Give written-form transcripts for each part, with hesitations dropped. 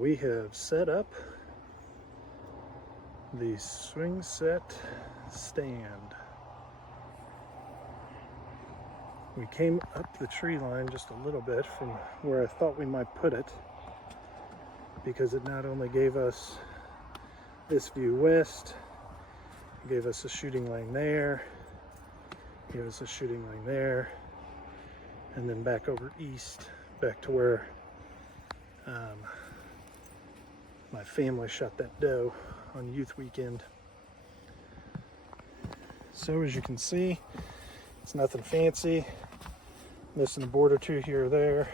We have set up the swing set stand. We came up the tree line just a little bit from where I thought we might put it, because it not only gave us this view west, it gave us a shooting lane there, gave us a shooting lane there, and then back over east, back to where my family shot that doe on youth weekend. So as you can see, it's nothing fancy, missing a board or two here or there,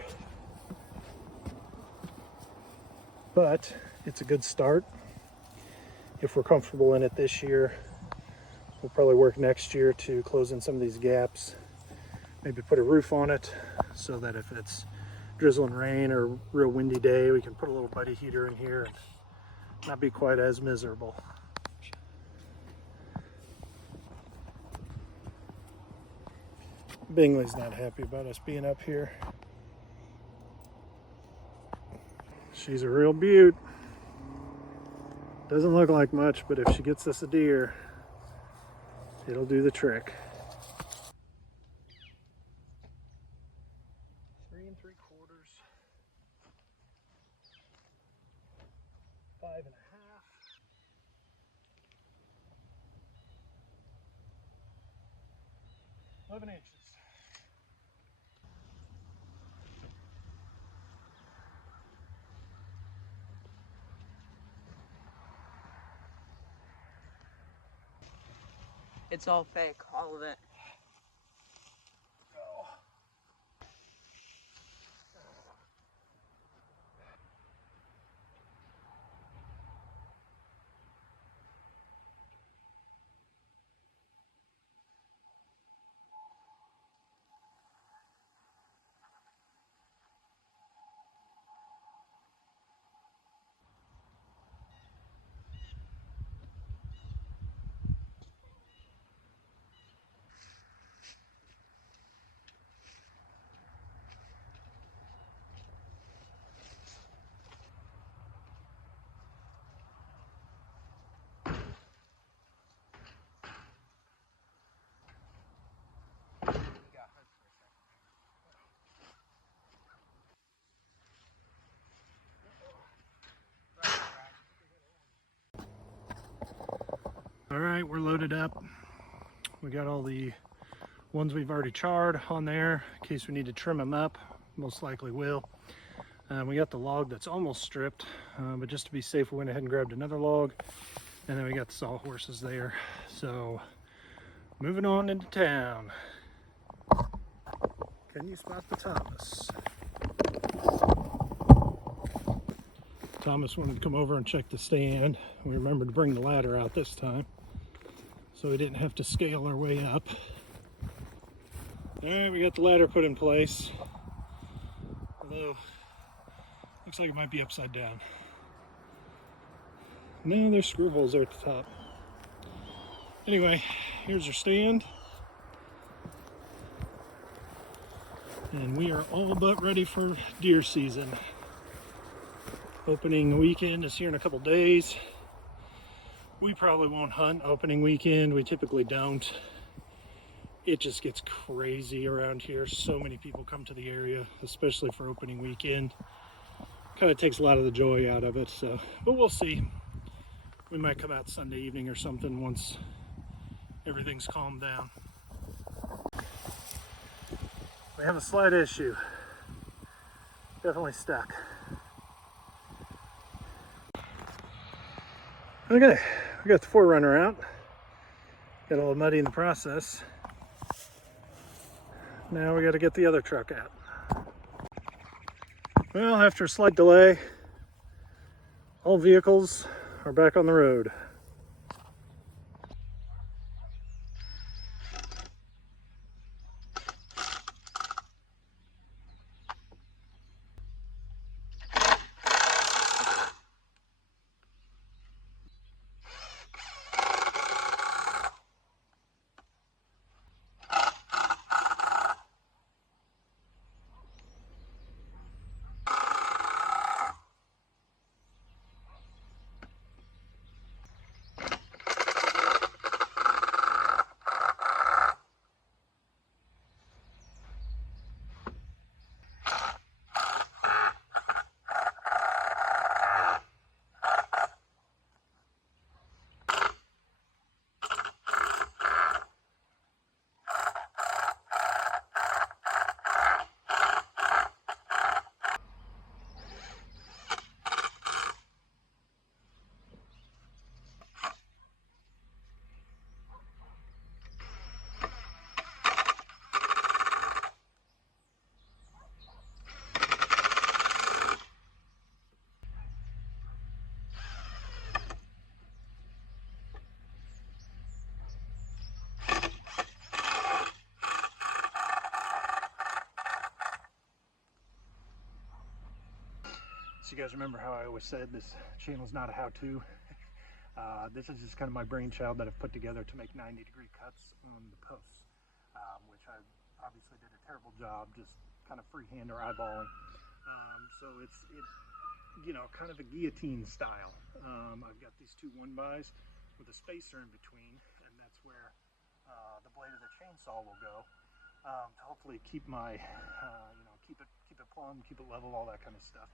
but it's a good start. If we're comfortable in it this year, we'll probably work next year to close in some of these gaps, maybe put a roof on it so that if it's drizzling rain or a real windy day, we can put a little buddy heater in here and not be quite as miserable. Bingley's not happy about us being up here. She's a real beaut. Doesn't look like much, but if she gets us a deer, it'll do the trick. 3 3/4, 5 1/2, 11 inches. It's all fake, all of it. All right, we're loaded up. We got all the ones we've already charred on there in case we need to trim them up. Most likely will. We got the log that's almost stripped, but just to be safe, we went ahead and grabbed another log, and then we got the sawhorses there. So moving on into town. Can you spot the Thomas? Thomas wanted to come over and check the stand. We remembered to bring the ladder out this time, so we didn't have to scale our way up. All right, we got the ladder put in place, although looks like it might be upside down. No, there's screw holes there at the top. Anyway, here's our stand, and we are all but ready for deer season. Opening weekend is here in a couple days. We probably won't hunt opening weekend. We typically don't. It just gets crazy around here. So many people come to the area, especially for opening weekend. Kind of takes a lot of the joy out of it. So, but we'll see. We might come out Sunday evening or something once everything's calmed down. We have a slight issue. Definitely stuck. Okay, we got the 4Runner out. Got a little muddy in the process. Now we got to get the other truck out. Well, after a slight delay, all vehicles are back on the road. So you guys remember how I always said this channel is not a how-to. This is just kind of my brainchild that I've put together to make 90-degree cuts on the posts, which I obviously did a terrible job just kind of freehand or eyeballing. So it's kind of a guillotine style. I've got these two 1x with a spacer in between, and that's where the blade of the chainsaw will go to hopefully keep my, keep it plumb, keep it level, all that kind of stuff,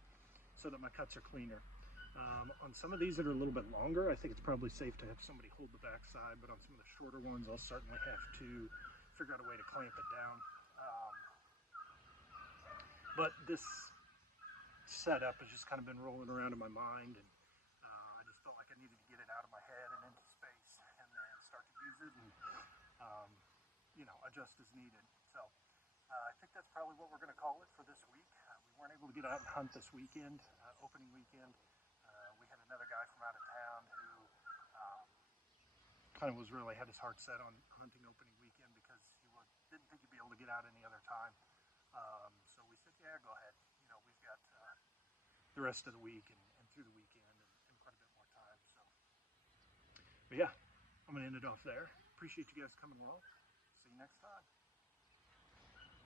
so that my cuts are cleaner. On some of these that are a little bit longer, I think it's probably safe to have somebody hold the backside, but on some of the shorter ones, I'll certainly have to figure out a way to clamp it down. But this setup has just kind of been rolling around in my mind, and I just felt like I needed to get it out of my head and into space, and then start to use it and adjust as needed. So I think that's probably what we're going to call it for this week. We weren't able to get out and hunt this weekend, opening weekend. We had another guy from out of town who kind of had his heart set on hunting opening weekend because he didn't think he'd be able to get out any other time. So we said, yeah, go ahead. We've got the rest of the week and through the weekend and quite a bit more time. So, but yeah, I'm going to end it off there. Appreciate you guys coming along. See you next time.